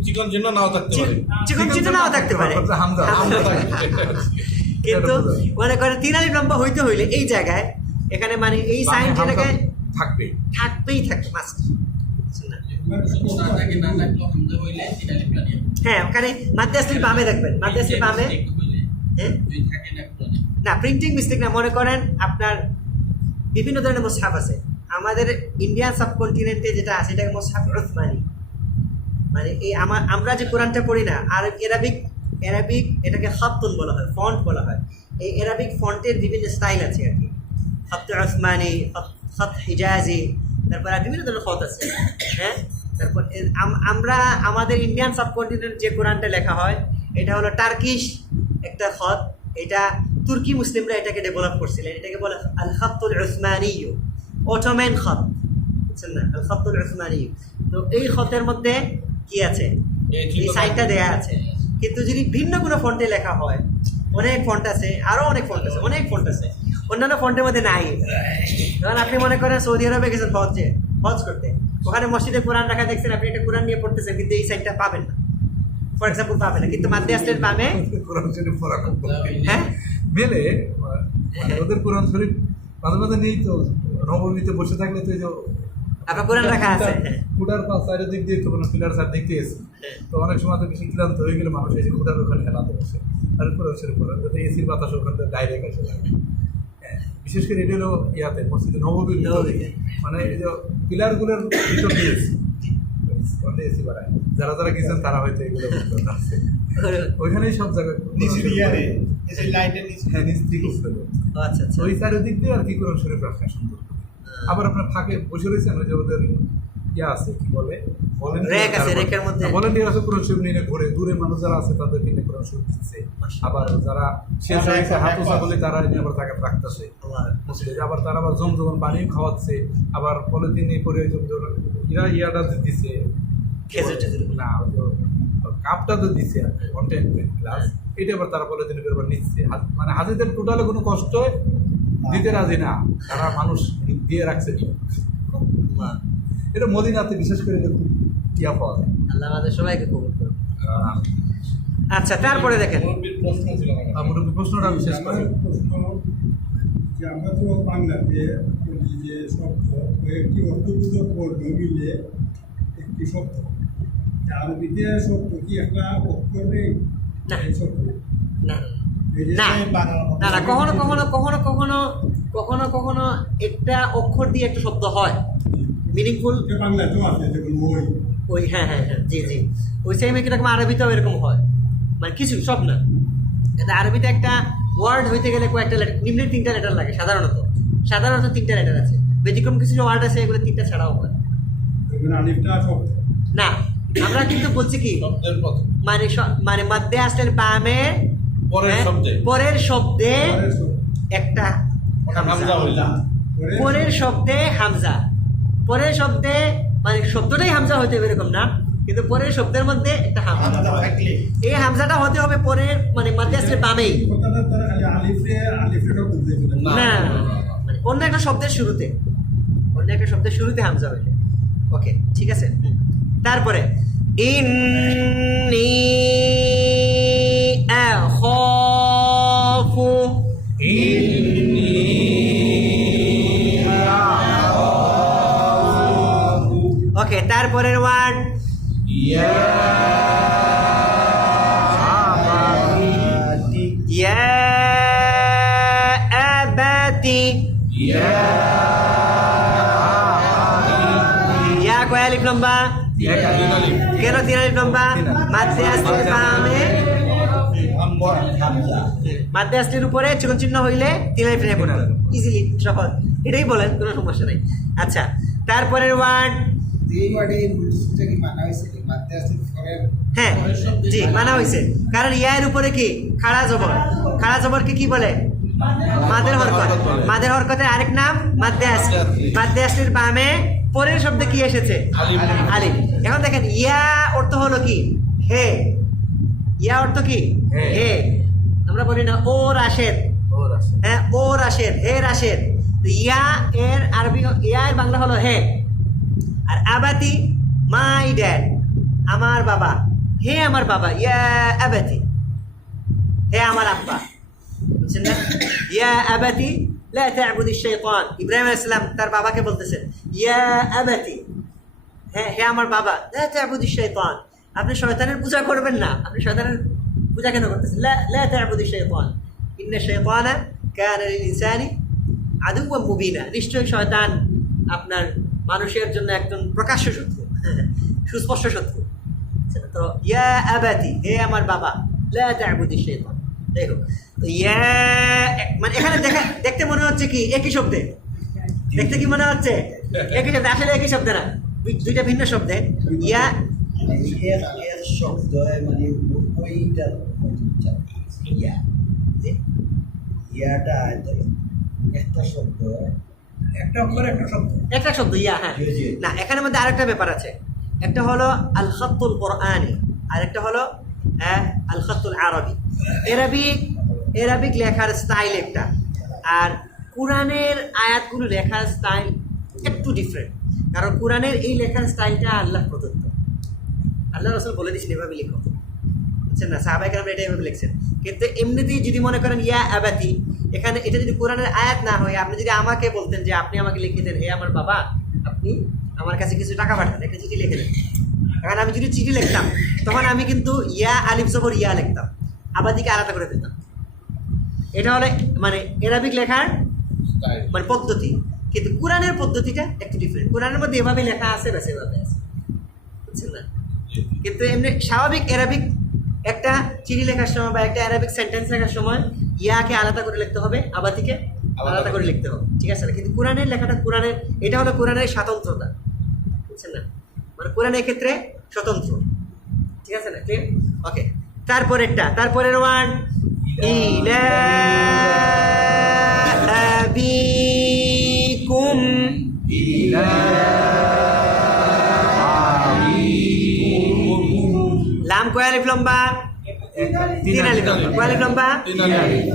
চিকন চিহ্ন নাও থাকতে পারে। চিকন চিহ্ন নাও থাকতে পারে হামজা হামজা হামজা থাকে। কিন্তু মনে করেন তিন আলিফ লম্বা হইতে হইলে এই জায়গায় এখানে মানে এই সাইন যেটাকে থাকবে। থাকবেই থাকবে মাস্ট না থাকে না লাগলো হামজা হইলে তিন আলিফ টানিয়া হ্যাঁ ওখানে মাদ্দে আসলির বামে দেখবেন মাদ্দে আসলির বামে হ্যাঁ যদি থাকে না টানিয়া না প্রিন্টিং মিস্টেক না মনে করেন আপনার বিভিন্ন ধরনের মুসহাফ আছে আমাদের ইন্ডিয়ান সাবকন্টিনেন্টে যেটা আছে এটাকে মুসহাফ উসমানী মানে এই আমরা যে কোরআনটা পড়ি না আর অ্যারাবিক এটাকে খাতুন বলা হয় ফন্ট বলা হয় এই অ্যারাবিক ফন্টের বিভিন্ন স্টাইল আছে আর কি খাত উসমানী খাত হিজাজি তারপর আর বিভিন্ন ধরনের খত আছে হ্যাঁ তারপর আমরা আমাদের ইন্ডিয়ান সাবকন্টিনেন্ট যে কোরআনটা লেখা হয় এটা হলো টার্কিশ একটা খত এটা তুর্কি মুসলিমরা এটাকে ডেভেলপ করছিলেন এটাকে বলে আল খাতুল উসমানী অটোম্যান খত বুঝছেন না আল খাতুল উসমানী তো এই খতের মধ্যে কি আছে এই সাইনটা দেয়া আছে কিন্তু যদি ভিন্ন কোনো ফন্টে লেখা হয় অনেক ফন্ট আছে আরো অনেক ফন্ট আছে অনেক ফন্ট আছে অন্যান্য ফন্টের মধ্যে নাই কারণ আপনি মনে করেন সৌদি আরবে গেছেন হজ করতে ওখানে মসজিদে কোরআন রাখা দেখছেন আপনি একটা কোরআন নিয়ে পড়তেছেন কিন্তু এই সাইনটা পাবেন না ফর এক্সাম্পল পাবেন না কিন্তু মাদ্দে আসলের বামে কোরআন শরীফ পড়া খুব কঠিন। হ্যাঁ মেলে মানে ওদের কোরআন শরীফ মাঝে মাঝে নেই তো নবমীতে বসে থাকলে তো এই যে আপনার কোরআন রাখা আছে হ্যাঁ খুঁটার পাশ সাইডের দিক দিয়ে তো কোনো পিলার সাইড দিক দিয়ে এসে হ্যাঁ। তো অনেক সময় তো বেশি ক্লান্ত হয়ে গেলে মানুষ এসে খুঁটার ওখানে হেলাতে বসে আর কোরআন শরীফ পড়া যাতে এসির বাতাস ওখান থেকে ডাইরেক্ট আসে লাগে। হ্যাঁ, বিশেষ করে এটা হলো ইয়াতে মসজিদে নববীর নববীতে। মানে এই যে পিলারগুলোর ভিতর দিয়ে এসি বাড়ায় যারা যারা গেছেন তারা হয়তো এগুলো বুঝতে পারছে। ওইখানেই সব জায়গায় নিচে দিয়ে আরে এই যে লাইটের নিচে হ্যাঁ নিচ থেকে উঠতে হবে। আচ্ছা আচ্ছা ওই চারিদিক দিয়ে আর কি কোরআন শরীফ রাখা সুন্দর করে। আবার আপনার ফাঁকে বসে রয়েছেন ওই যে ওদের ইয়া আছে কি বলে র্যাক আছে, র্যাকের মধ্যে। ভলেন্টিয়ার আছে কোরআন শরীফ নিয়ে ঘুরে দূরে মানুষ যারা আছে তাদের নিয়ে কোরআন শরীফ দিচ্ছে আবার যারা শেষ হয়েছে হাত উঁচা বলে তারা এনে আবার তাকে রাখতেছে আবার তারা আবার জমজমান পানি খাওয়াচ্ছে আবার পলিথিন নিয়ে পরে ইয়াটা দিচ্ছে খেজুর টেজুর না ওই যে কাপটা তো দিচ্ছে আর কন্টেন্ট গ্লাস এটা আবার তারা পলিথিন করে আবার নিচ্ছে মানে হাজিদের টোটালে কোনো কষ্ট দিতে রাজি না তারা মানুষ দিয়ে রাখছে এটা মদিনাতে বিশেষ করে এটা খুব ইয়া পাওয়া যায় আল্লাহ আমাদের সবাইকে কবুল করুন আচ্ছা তারপরে দেখেন মুরব্বির প্রশ্ন ছিল আমার কাছে। আমার প্রশ্নটা বিশেষ করে প্রশ্ন যে আমরা তো বাংলাতে বলি যে শব্দ কয়েকটি অর্থবোধক বর্ণ মিলে একটি শব্দ আরবিতে শব্দ কি একটা অক্ষর নেই না। এই শব্দ না এই যে না বাংলা না না কখনো একটা অক্ষর দিয়ে একটা শব্দ হয় মিনিংফুল এটা বাংলাতেও আছে যেমন মই ওই হ্যাঁ হ্যাঁ হ্যাঁ জি জি ওই সেম এরকম আরবিতেও এরকম হয় মানে কিছু সব না এটা আরবিতে একটা ওয়ার্ড হইতে গেলে কয়েকটা লেটার নিম্ন 3টা লেটার লাগে সাধারণত 3টা লেটার আছে ব্যতিক্রম কিছু ওয়ার্ড আছে এগুলো 3টা ছাড়াও হয় যেমন আলিফটা শব্দ না আমরা কিন্তু বলছি কি শব্দের পথ মানে মাদ্দে আসলের বামে পরের হ্যাঁ, শব্দে। পরের শব্দে পরের শব্দ একটা হামজা হইলা পরের শব্দে হামজা পরের শব্দে মানে শব্দটাই হামজা হইতে হবে এরকম না কিন্তু পরের শব্দের মধ্যে একটা হামজা এই হামজাটা হতে হবে পরের মানে মাদ্দে আসলে বামেই কথাটা তারা খালি আলিফে শব্দ দিয়ে ফেলে। না। না মানে অন্য একটা শব্দের শুরুতে হামজা হইলে ওকে, ঠিক আছে। তারপরে ইন্নী আখাফু, ওকে, তারপরের ওয়ার্ড ইয়া আবাতি, ইয়া কয় আলিফ লম্বা? কেন 3 আলিফ লম্বা? মাদ্দে আসলির বামে, মাদ্দে আসলির উপরে চিকন চিহ্ন হইলে 3 আলিফ রেখে পড়বে, ইজিলি, সহজ, এটাই বলেন, কোনো সমস্যা নাই। আচ্ছা, তারপরের ওয়ার্ড হ্যাঁ জি মানা হয়েছে, কারণ ইয়ার উপরে কি খাড়া জবর, খাড়া জবরকে কি বলে? মাদের হরকত। মাদের হরকতের আরেক নাম মাদ্দে আসলি। মাদ্দে আসলির বামে পরের শব্দে কি এসেছে? আলিফ। এখন দেখেন ইয়া অর্থ হলো কি? হে। ইয়া অর্থ কি? হে। আমরা বলি না ও রাশেদ, হ্যাঁ ও রাশেদ, হে রাশেদ। ইয়া এর আরবি, ইয়া এর বাংলা হলো হে। আর আবাতি মাই ড্যাড, আমার বাবা, হে আমার বাবা, ইয়া আবাতি, হে আমার আব্বা, বুঝছেন না? ইয়া আবাতি লা তা'বুদিশ শাইতান, ইব্রাহিম আলাইহিস সালাম তার বাবাকে বলতেছেন ইয়া আবাতি, হ্যাঁ হে আমার বাবা, লা তা'বুদিশ শাইতান, আপনি শয়তানের পূজা করবেন না। আপনি শয়তানের পূজা কেন করতেছেন? লা তা'বুদিশ শাইতান ইন্না শাইতানা কানা লিল ইনসানি আদুওয়াম মুবিনা, নিশ্চয়ই শয়তান আপনার মানুষের জন্য একজন প্রকাশ্য শত্রু, সুস্পষ্ট শত্রু। তো ইয়া আবাতি, হে আমার বাবা, লা তা'বুদিশ শাইতান। যাই হোক, তো ইয়া মানে এখানে দেখতে মনে হচ্ছে কি একই শব্দে, দেখতে কি মনে হচ্ছে একই শব্দে, আসলে একই শব্দে না, দুইটা ভিন্ন শব্দে। ইয়া এর শব্দ মানে ওইটার ইয়া, ইয়াটা একটা শব্দ, একটা অক্ষর একটা শব্দ, একটা শব্দ ইয়া, হ্যাঁ না, এখানের মধ্যে আরেকটা ব্যাপার আছে। একটা হলো আল খাতুল কোরআনি, আর একটা হলো আল খাতুল আরবি। এরাবিক লেখার স্টাইল একটা, আর কোরআনের আয়াতগুলো লেখার স্টাইল একটু ডিফারেন্ট। কারণ কোরআনের এই লেখার স্টাইলটা আল্লাহ প্রদত্ত, আল্লাহ রাসূল বলে দিয়েছেন এভাবে লিখো, বুঝছেন না? সাহাবায়ে কেরাম এটা এভাবে লিখছেন। কিন্তু এমনিতেই যদি মনে করেন ইয়া আবাতি, এখানে এটা যদি কোরআনের আয়াত না হয়, আপনি যদি আমাকে বলতেন যে আপনি আমাকে লিখে দেন হে আমার বাবা, আপনি আমার কাছে কিছু টাকা পাঠান, একটা চিঠি লিখে দেন। এখন আমি যদি চিঠি লিখতাম তখন আমি কিন্তু ইয়া আলিফ জবর ইয়া লিখতাম, আবাদিকে আলাদা করে দিতাম। এটা হলো মানে এরাবিক লেখার মানে পদ্ধতি, কিন্তু কোরআনের পদ্ধতিটা একটু ডিফারেন্ট। কোরআনের মধ্যে এভাবে লেখা আছে, ব্যাস এভাবে আছে, বুঝছেন না? কিন্তু এমনি স্বাভাবিক এরাবিক একটা চিঠি লেখার সময় বা একটা অ্যারাবিক সেন্টেন্স লেখার সময় ইয়াকে আলাদা করে লিখতে হবে, আবাদিকে আলাদা করে লিখতে হবে, ঠিক আছে না? কিন্তু কোরআনের লেখাটা কোরআনের, এটা হলো কোরআনের স্বাতন্ত্রতা, বুঝছেন না? মানে কোরআনের ক্ষেত্রে স্বতন্ত্র, ঠিক আছে না? ঠিক, ওকে। তারপরের ওয়ান ইলা আবিকুম, লাম কয় আলিফ লম্বা? 3 আলিফ লম্বা। কয় আলিফ লম্বা?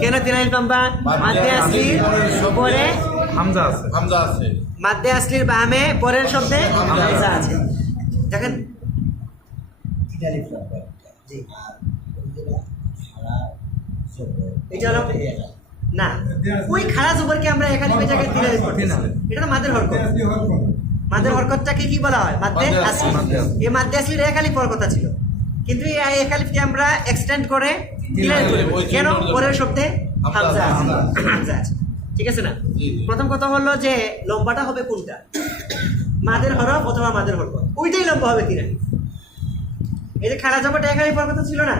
কেন 3 আলিফ লম্বা? মাদ্দে আসলির পরে হামজা আছে, হামজা আছে, মাদ্দে আসলির বামে পরের শব্দে হামজা আছে। দেখেন ইতালি ফ্লাগ, জি, আর ওইটা খাড়া শব্দ, এটা হলো না, ওই খাড়া জবরকে আমরা এখানে ওই জায়গায় 3 আলিফ করতেছি, এটা তো মাদের হরকত। মাদের হরকতটাকে কি বলা হয়? মাদ্দে আসলি। এই মাদ্দে আসলির এক আলিফ হওয়ার কথা ছিল, কিন্তু এই এক আলিফকে আমরা এক্সটেন্ড করে 3 আলিফ করে দিই। কেন? পরের শব্দে হামজা আছে, হামজা আছে, ঠিক আছে না? প্রথম কথা হলো যে লম্বাটা হবে কোনটা, মাদের হরফ অথবা মাদের হরকত, ওইটাই লম্বা হবে 3 আলিফ। এই যে খাড়া জবরটা এক আলিফ হওয়ার কথা ছিল না,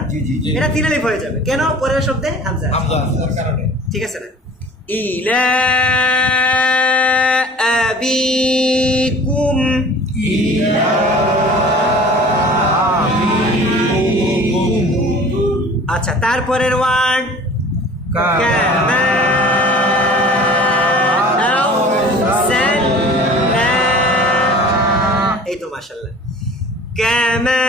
এটা 3 আলিফ হয়ে যাবে। কেন? পরের শব্দে হামজা আছে, হামজা আছে তার কারণে, ঠিক আছে না? ইলা আবিকুম, আচ্ছা। তারপরের ওয়ার্ড কামা আরসালনা, এই তো মাশাআল্লাহ, কামা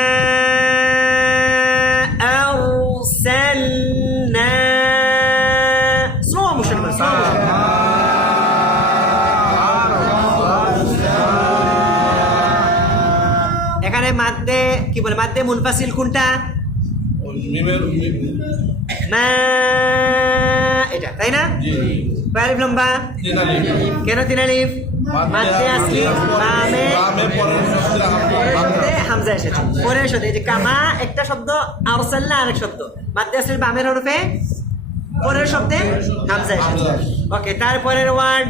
আরসালনা, স্লো মোশন, মাদ্দে কি বলে মাদ্দে মুনফাসিল কোনটা? ওই মিমের মা, এটা তাই না? জি কয় আলিফ লম্বা? তিন আলিফ কেন 3 আলিফ? মাদ্দে আসলি বামে বামে পরের শব্দে পরের হামজা। শব্দে হামজা এসেছে। পরের শব্দে এই যে কামা একটা শব্দ, আরসালনা আরেক শব্দ। মাদ্দে আসলির বামের হরফে পরের শব্দে হামজা এসেছে। ওকে, তারপরের ওয়ার্ড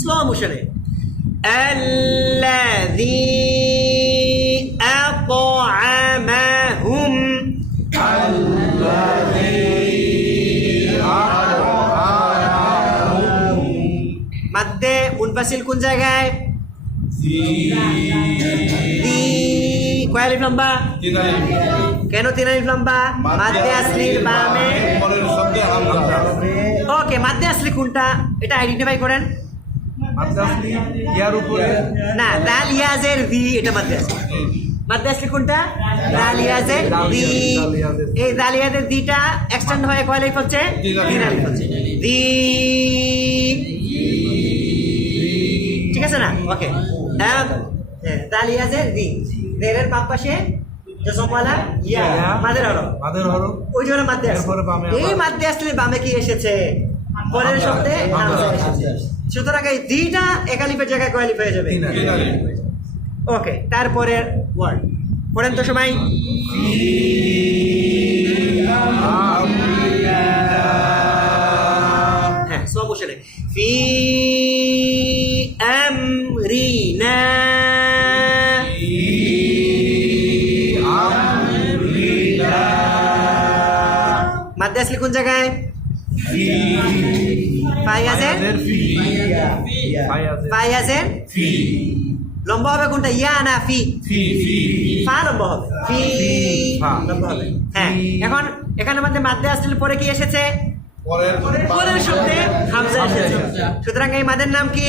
স্লো মোশনে الذي أطعمهم মাদ্দে মুনফাসিল কোন জায়গায়? দি কয় আলিফ লম্বা? তিন আলিফ কেন 3 আলিফ লম্বা? মাদ্দে আসলির বামে। পরের শব্দে হামজা। ওকে, মাদ্দে আসলি কোনটা এটা আইডেন্টিফাই করেন। মাদ্দে আসলি ইয়ার উপরে না, দাল ইয়াজের দি, এটা মাদ্দে আসলি। মাদ্দে আসলি কোনটা? দাল ইয়াজের দি। এই দাল ইয়াজের দিটা এক্সটেন্ড হয়ে কয় আলিফ হচ্ছে? 3 আলিফ হচ্ছে। দি, ঠিক আছে না? ওকে, দাল ইয়াজের দি, দেরের বাম পাশে জসমওয়ালা ইয়া, মাদের হরফ, মাদের হরফ ওই জন্য মাদ্দে আসলি। এরপরে বামে এই আবার- মাদ্দে আসলি বামে কি এসেছে? পরের শব্দে হামজা এসেছে। সুতরাং এই দিটা এক আলিফের জায়গায় কয় আলিফ হয়ে যাবে? তিন আলিফ। তিন আলিফ ওকে, তারপরের ওয়ার্ড পড়েন তো সবাই। হ্যাঁ, সব বসে ফি আমরিনা। মাদ্দে আসলি কোন জায়গায়? ফাইয়াজের ফাইয়াজের লম্বা হবে কোনটা? ইয়া না ফি? ফা লম্বা হবে, ফি ফা। লম্বা হবে। হ্যাঁ, এখন এখানে মধ্যে মাদ্দে আসলে পরে কি এসেছে? পরের শব্দে হামজা এসেছে। সুতরাং এই মাদের নাম কি?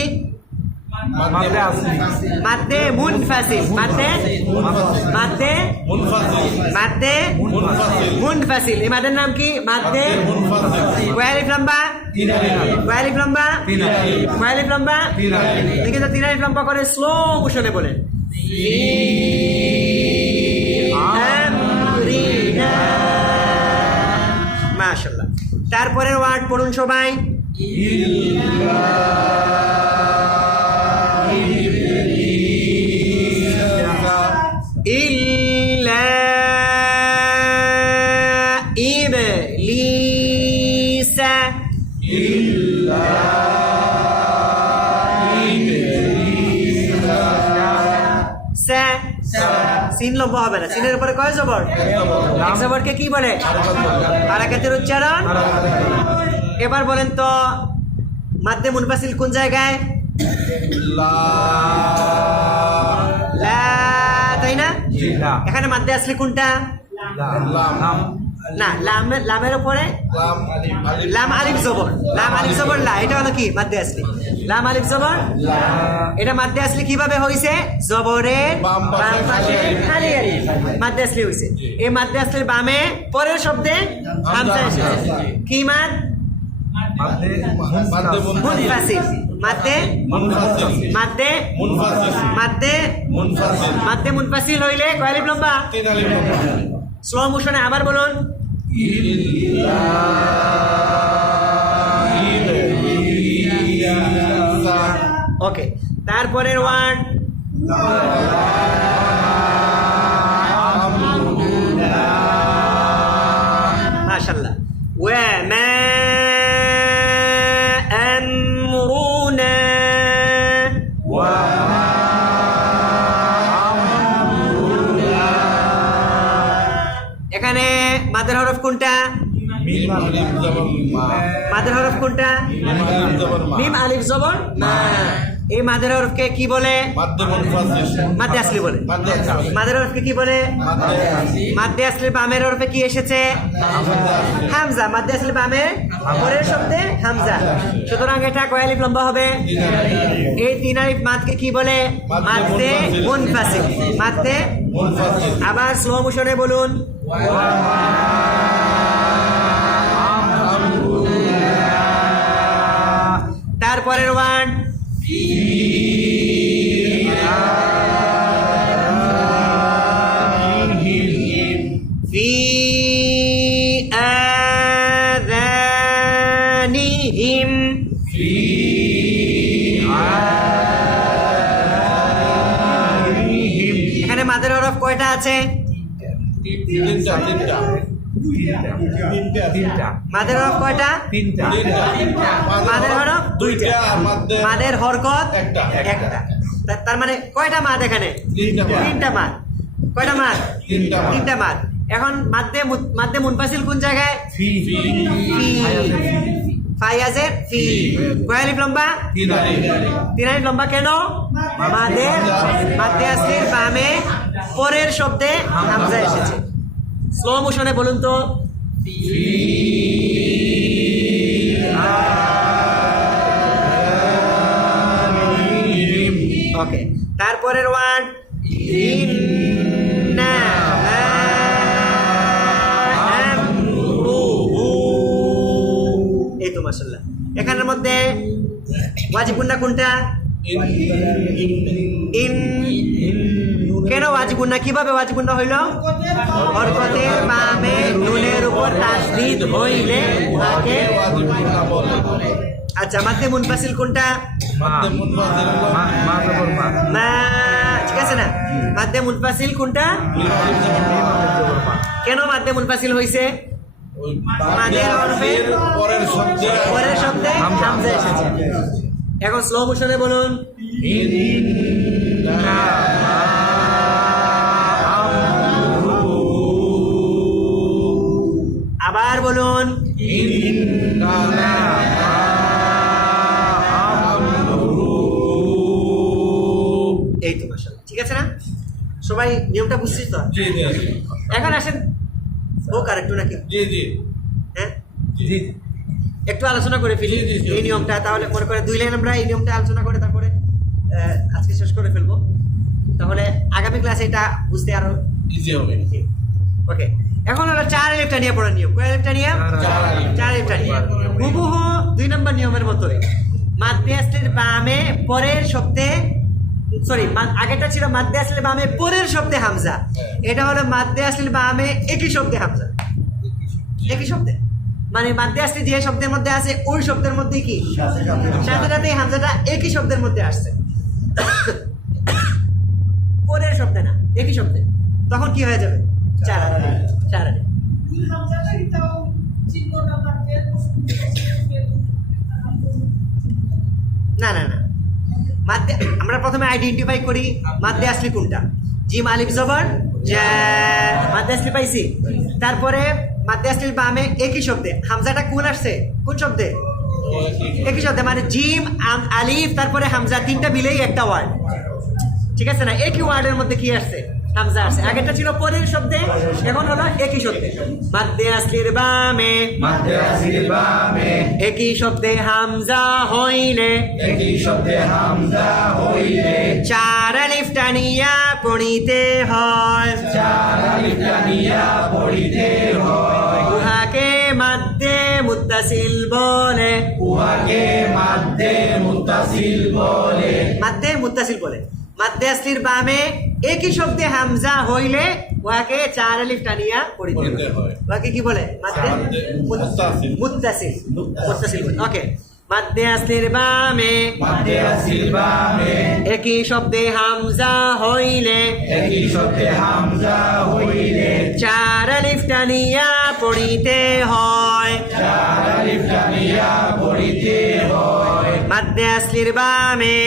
মাদ্দে আসলি মাদ্দে মুনফাসিল। মাদ্দে মাদ্দে মাদ্দে মুনফাসিল। এই মাদের নাম কি? মাদ্দে কয় আলিফ লম্বা? কয় আলিফ লম্বা? কয় আলিফ লম্বা? দেখি তো 3 আলিফ লম্বা করে স্লো মোশনে বলেন। আমরিনা। মাশাআল্লাহ। তারপরের ওয়ার্ড পড়ুন সবাই। إلا إبليس সিন লম্বা হবে না। সিনের উপরে কয় জবর? এক জবরকে কি বলে? হারাকাতের উচ্চারণ। এবার বলেন তো মাদ্দে মুনফাসিল কোন জায়গায়? লা, তাই না? এখানে মাদ্দে আসলে কোনটা? না, লামের উপরে লাম আলিফ জবর। লাম আলিফ জবর লা, এটা হলো কি? মাদ্দে আসলি। লাম আলিফ জবর, এটা মাদ্দে আসলি কিভাবে হইছে? জবরের বাম পাশে খালি আলিফ মাদ্দে আসলি হইছে। এই মাদ্দে আসলির বামে পরের শব্দে হামজা এসেছে। কি মাদ? মুনফাসিল। মাদ্দে মাদ্দে মাদ্দে মাদ্দে মুনফাসিল হইলে কয় আলিফ লম্বা? স্লো মোশনে আবার বলুন। ওকে, তারপরের ওয়ার্ড মাশাআল্লাহ। ওয়া মা আমরুনা। এখানে মাদের হরফ কোনটা? মাদের হরফ কোনটা? মিম আলিফ জবর মা। এই মাদের হরফকে কি বলে? মাদ্দে আসলি বলে। মাদের হরফকে কি বলে? মাদ্দে আসলি। বামের হরফে কি এসেছে? হামজা। মাদ্দে আসলি বামে পরের শব্দে হামজা। সুতরাং এটা কয় আলিফ লম্বা হবে? এই 3 আলিফ মাদকে কি বলে? মাদ্দে মুনফাসিল। মাদ্দে। আবার স্লো মোশনে বলুন। তারপরের ওয়ার্ড ফি আযানিহিম এখানে মাদের হরফ কয়টা আছে? তিনটা তিনটা মাদের হরফ কয়টা? তিনটা মাদের হরফ দুইটা আর মাদের হরকত একটা। একটা। তার মানে কয়টা মাদ এখানে? তিনটা মাদ। তিনটা মাদ। কয়টা মাদ? তিনটা মাদ। তিনটা মাদ। এখন মাদ্দে মুনফাসিল কোন জায়গায়? ফি ফি। আয়াতের ফি। ফায়াজের ফি। কয় আলিফ লম্বা? তিন আলিফ। 3 আলিফ লম্বা কেন? মাদ্দে আসলির বামে পরের শব্দে হামজা এসেছে। স্লো মোশনে বলুন তো। ওকে, তারপরের ওয়ার্ড ইন্না এই তো মাশাআল্লাহ। এখানের মধ্যে ওয়াজিব গুন্না কোনটা? ইন। কেন ওয়াজিব গুন্না? কিভাবে ওয়াজিব গুন্না হইল? হরকতের বামে নুনের উপর তাসদীদ হইলে উহাকে। আচ্ছা, মাদ্দে মুনফাসিল কোনটা? মা মা জবর মা মা, ঠিক আছে না? মাদ্দে মুনফাসিল কোনটা? কেন মাদ্দে মুনফাসিল হইছে? ওই মাদের হরফের পরের শব্দে হামজা এসেছে। এখন স্লো মোশনে বলুন। আবার বলুন। এই তো মাশাআল্লাহ, ঠিক আছে না? সবাই নিয়মটা বুঝছিস তো? জি জি এখন আসেন ও কারেক্ট নাকি? জি জি হ্যাঁ, জি জি একটু আলোচনা করে ফেলি জি, জি, জি। এই নিয়মটা। তাহলে মনে করে 2 লাইন আমরা এই নিয়মটা আলোচনা করে তারপরে আজকে শেষ করে ফেলবো। তাহলে আগামী ক্লাসে এটা বুঝতে আরো ইজি হবে। ওকে। এখন হলো 4 আলিফটা নিয়ে পড়ার নিয়ম। কয় আলিফটা নিয়ে? 4 আলিফটা নিয়ে। হুবহু 2 নম্বর নিয়মের মতোই মাদ্দে আসলির বামে পরের শব্দে, সরি আগেটা ছিল মাদ্দে আসলির বামে পরের শব্দে হামজা। এটা হলো মাদ্দে আসলির বামে একই শব্দে হামজা। একই শব্দে মানে মাদ্দে আসলি যে শব্দের মধ্যে আছে ওই শব্দের মধ্যে কি সাথে সাথে হামজাটা একই শব্দের মধ্যে আসছে, পরের শব্দে না, একই শব্দে। তখন কি হয়ে যাবে? 4 আলিফ। 4 আলিফ। না না না, মাদ্দে আমরা প্রথমে আইডেন্টিফাই করি মাদ্দে আসলি কোনটা। জিম আলিফ জবর যা, মাদ্দে আসলি পাইছি। তারপরে মাদ্দে আসলির বামে একই শব্দে হামজাটা কোন আসছে? কোন শব্দে? একই শব্দে, মানে জিম আলিফ তারপরে হামজা, 3টা মিলেই একটা ওয়ার্ড, ঠিক আছে না? একই ওয়ার্ডের মধ্যে কি আসছে? হামজা আসছে। আগেরটা ছিল পরের শব্দে, এখন হলো একই শব্দে। মাদ্দে আসলির বামে একই শব্দে হামজা হইলে 4 আলিফ টানিয়া পড়িতে হয়। উহাকে মাদ্দে মুত্তাসিল বলে। মাদ্দে মুত্তাসিল বলে। মাদ্দে আসলির বামে একই শব্দে হামজা হইলে উহাকে 4 আলিফ টানিয়া পড়িতে হয়। উহাকে কি বলে? মাদ্দে মুত্তাসিল। মুত্তাসিল বলে। ওকে। মাদ্দে আসলির বামে একই শব্দে হামজা হইলে 4 আলিফ টানিয়া পড়িতে হয়। মাদ্দে আসলির বামে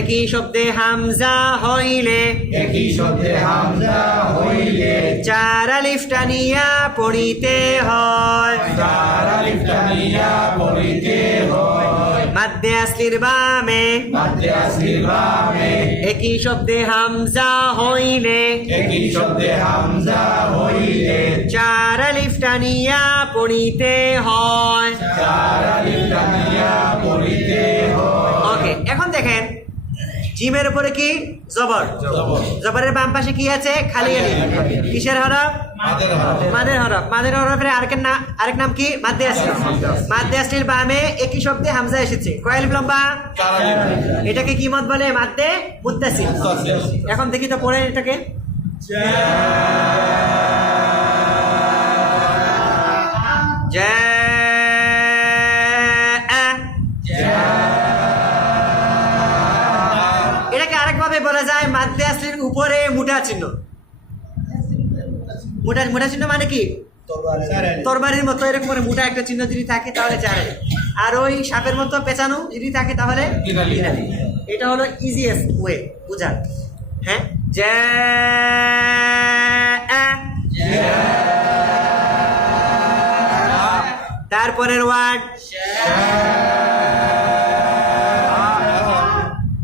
একই শব্দে হামজা হইলে 4 আলিফ টানিয়া পড়িতে হয়। মাদ্দে আসলির বামে একই শব্দে হামজা হইলে 4 আলিফ টানিয়া পড়িতে হয়। ওকে, এখন দেখেন জিমের উপরে কি জবর জবর। জবরের বাম পাশে কি আছে খালি আলিফ কিসের হরফ মাদের হরফ। মাদের হরফের আরেক নাম কি মাদ্দে আসলি মাদ্দে আসলির বামে একই শব্দে হামজা এসেছে কয় আলিফ লম্বা 4 আলিফ। এটাকে কি মত বলে মাদ্দে মুত্তাসিল মুত্তাসিল। এখন দেখি তো পড়ে এটাকে এটাকে আরেকভাবে বলা যায় মাদ্দে আসলির উপরে মুঠা চিহ্ন মুঠা চিহ্ন মানে কি তরবারির মতো এরকম করে মোটা একটা চিহ্ন যদি থাকে তাহলে 4 আলিফ আর ওই সাপের মতো পেঁচানো যদি থাকে তাহলে 3 আলিফ। 3 আলিফ। এটা হলো ইজিয়েস্ট ওয়ে বুঝার হ্যাঁ তারপরের ওয়ার্ড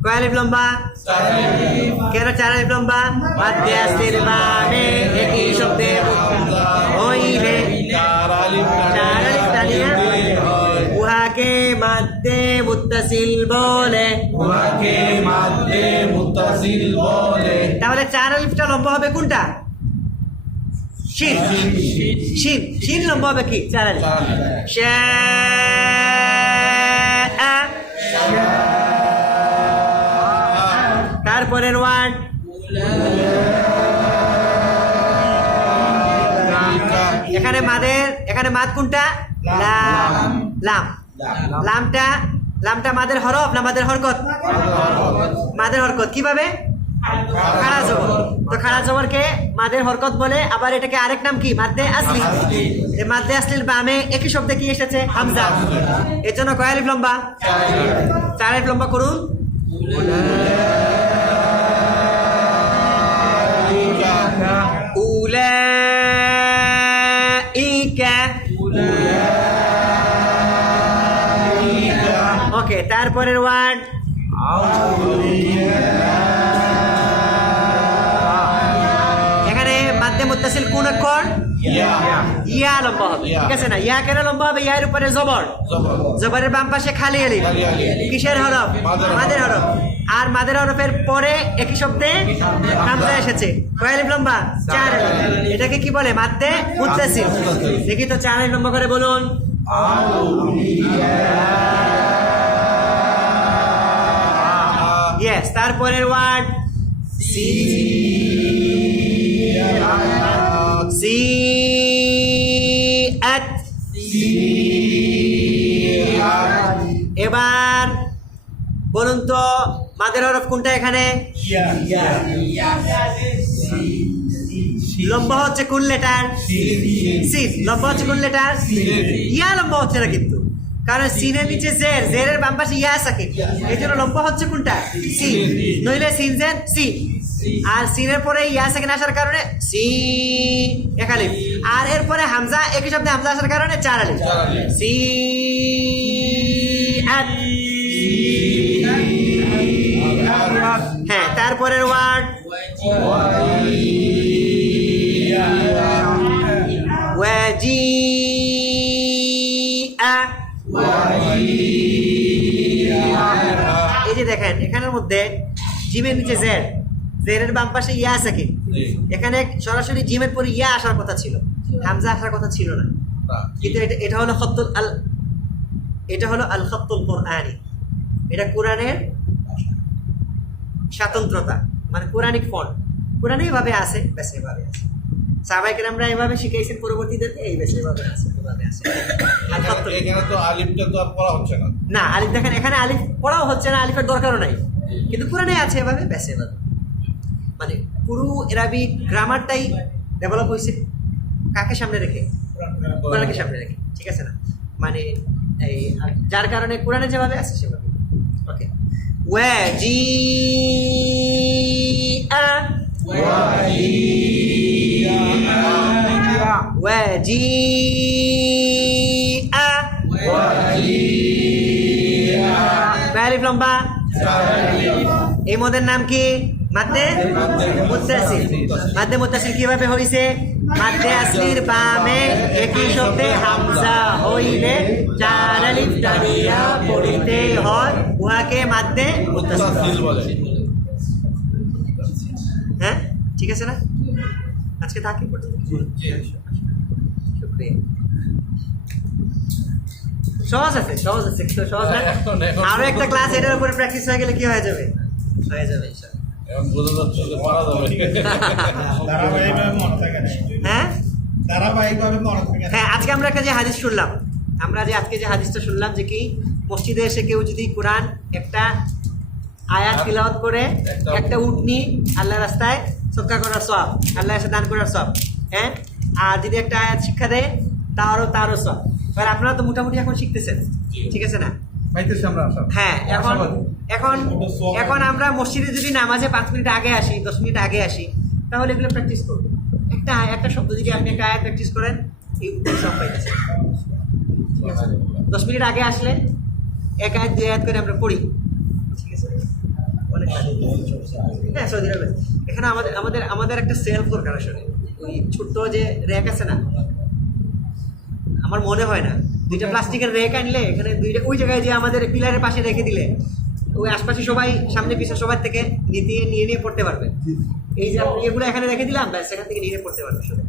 কয় আলিফ লম্বা 4 আলিফ। কেন 4 আলিফ লম্বা মাদ্দে আসলির বামে একই শব্দে হইলে 4 আলিফ। 4 আলিফ টানিয়া উহাকে মাদ্দে মুত্তাসিল বলে উহাকে মাদ্দে মুত্তাসিল বলে। তাহলে 4 আলিফটা লম্বা হবে কোনটা শিন শিন লম্বা হবে কি 4 আলিফ 4 আলিফ। তারপরের ওয়ার্ড এখানে মাদ কোনটা লাম লাম লামটা মাদের হরফ না মাদের হরকত মাদের হরকত কিভাবে খাড়া জবর তো খাড়া জবরকে মাদের হরকত বলে আবার এটাকে আরেক নাম কি মাদ্দে আসলি এই মাদ্দে আসলির বামে একই শব্দে কি এসেছে হামজা এর জন্য কয় আলিফ লম্বা 4 আলিফ লম্বা করুন উলাইকা ওকে তারপরের ওয়ার্ড এখানে মাদ্দে মুত্তাসিল কোন অক্ষর ইয়া লম্বা হবে ঠিক আছে না ইয়া কেন লম্বা হবে ইয়ার উপরে জবর জবর। জবরের বাম পাশে খালি আলিফ খালি আলিফ। কিসের হরফ মাদের হরফ আর মাদের হরফের পরে একই শব্দে হামজা এসেছে কয় আলিফ লম্বা 4 আলিফ এটাকে কি বলে মাদ্দে মুত্তাসিল দেখি তো 4 আলিফ লম্বা করে বলুন ইয়েস তারপরের ওয়ার্ড সিআত এবার বলুন তো মাদের হরফ কোনটা এখানে লম্বা হচ্ছে কোন লেটার সিন লম্বা হচ্ছে কোন লেটার ইয়া লম্বা হচ্ছে না কিন্তু কারণ সিনের নিচে জেরের বাম পাশে ইয়া থাকে এই জন্য লম্বা হচ্ছে কোনটা সি নইলে সিন জের সি আর সিনের পরে ইয়া সেকেন্ড আসার কারণে সি এক আলিফ আর এরপরে হামজা একই শব্দে হামজা আসার কারণে 4 আলিফ সি আত হ্যাঁ তারপরের ওয়ার্ড ওয়াজিআ এই যে দেখেন এখানের মধ্যে জিমের নিচে জেরের বাম পাশে ইয়া আছে কি এখানে সরাসরি জিমের পরে ইয়া আসার কথা ছিল হামজা আসার কথা ছিল না কিন্তু এটা হলো আল খাতুল কুরআনি এটা কোরআনের স্বতন্ত্রতা মানে কোরআনিক ফন্ট কোরআনে এভাবে আছে বেশ এভাবে আছে সাহাবায়ে কেরামরা এভাবে শিখাইছেন পরবর্তীদেরকে এই বেশ এভাবে আছে আল খাতুল এখানে তো আলিফটা তো আর পড়া হচ্ছে না। না আলিফ দেখেন এখানে আলিফ পড়াও হচ্ছে না আলিফের দরকারও নাই কিন্তু কোরআনে আছে এভাবে বেশ এভাবে মানে পুরো আরবিক গ্রামারটাই ডেভেলপ হয়েছে কাকে সামনে রেখে কোরআনকে সামনে রেখে ঠিক আছে না মানে এই যার কারণে কোরআনে যেভাবে আছে সেভাবে ওকে ওয়াজিআ আলিফ লম্বা এই মদের নাম কি মাদ্দে মুত্তাসিল মাদ্দে মুত্তাসিল কিভাবে হইছে মাদ্দে আসলির বামে একই শব্দে হামজা হইলে 4 আলিফ টানিয়া পড়িতে হয় উহাকে মাদ্দে মুত্তাসিল মুত্তাসিল বলে। ঠিক আছে না? আজকে থাকি পর্যন্ত। শুকরিয়া। সহজ আছে, একটু সহজ না? আরো একটা ক্লাস এটার উপরে প্র্যাকটিস হয়ে গেলে কি হয়ে যাবে ইনশাআল্লাহ। এখন বোঝা যাচ্ছে যে পারা যাবে। ধারাবাহিকভাবে মনে থাকে না। হ্যাঁ ধারাবাহিকভাবে মনে থাকে না। হ্যাঁ, আজকে আমরা একটা যে হাদিস শুনলাম, আজকে যে হাদিসটা শুনলাম যে কি মসজিদে এসে কেউ যদি কোরআন একটা আয়াত তিলাওয়াত করে একটা উটনি আল্লাহ রাস্তায় সদকা করার সওয়াব, আল্লাহ এসে দান করার সওয়াব, হ্যাঁ, আর যদি একটা আয়াত শিক্ষা দেয় তারও সওয়াব। এবার আপনারা তো মোটামুটি এখন শিখতেছেন, ঠিক আছে না? পাইতেছি আমরা আশা। হ্যাঁ, এখন আমরা মসজিদে যদি নামাজে 5 মিনিট আগে আসি, 10 মিনিট আগে আসি, তাহলে এগুলো প্র্যাকটিস করবো। একটা শব্দ যদি আপনি একটা আয়াত প্র্যাকটিস করেন, এই সব পাইতেছে। 10 মিনিট আগে আসলে 1 আয়াত 2 আয়াত করে আমরা পড়ি, ঠিক আছে? অনেক হ্যাঁ, সৌদি আরবে এখানে আমাদের একটা সেলফ দরকার আসলে। ওই ছোট্ট যে র্যাক আছে না, আমার মনে হয় না 2টা প্লাস্টিকের র্যাক আনলে এখানে 2টা ওই জায়গায় যে আমাদের পিলারের পাশে রেখে দিলে ওই আশপাশে সবাই সামনে পিছনে সবার থেকে নিয়ে পড়তে পারবে। এই যে এগুলো এখানে রেখে দিলাম, ব্যাস এখান থেকে নিয়ে পড়তে পারবে সবাই।